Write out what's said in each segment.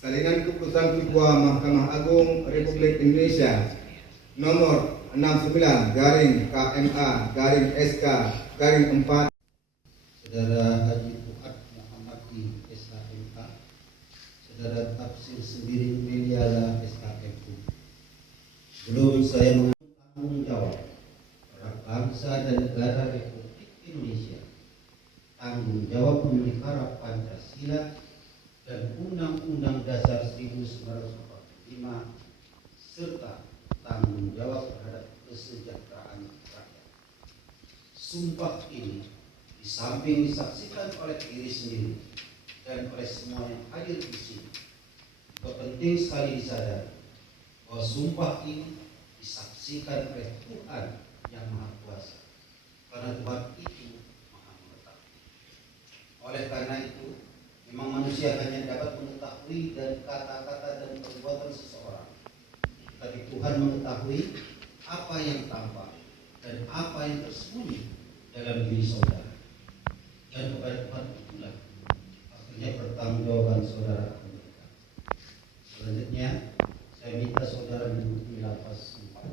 Salinan Keputusan Ketua Mahkamah Agung Republik Indonesia nomor 69/KMA/SK/4 Saudara Haji Fuad Muhammadi SHMH, Saudara Tafsir Sembiring Meliala SHMU. Belum saya mengambil tanggung jawab terhadap bangsa dan negara Republik Indonesia, tanggung jawab memelihara Pancasila dan Undang-Undang Dasar 1945 serta tanggung jawab terhadap kesejahteraan rakyat. Sumpah ini di samping disaksikan oleh diri sendiri dan oleh semua yang hadir di sini, penting sekali disadari bahwa sumpah ini disaksikan oleh Tuhan yang Maha Kuasa, karena Tuhan itu Maha Mengetahui. Oleh karena itu, memang manusia hanya dapat mengetahui dan kata-kata dan perbuatan seseorang, tapi Tuhan mengetahui apa yang tampak dan apa yang tersembunyi dalam diri saudara. Dan kepada Tuhan itulah akhirnya pertanggungjawaban saudara akan datang. Selanjutnya, saya minta saudara mengikuti lafaz sumpah.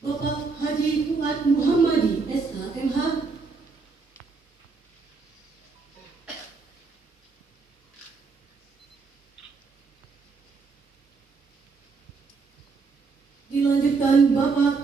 Bapak Haji Fuad Muhammadi SHMH, dilanjutkan Bapak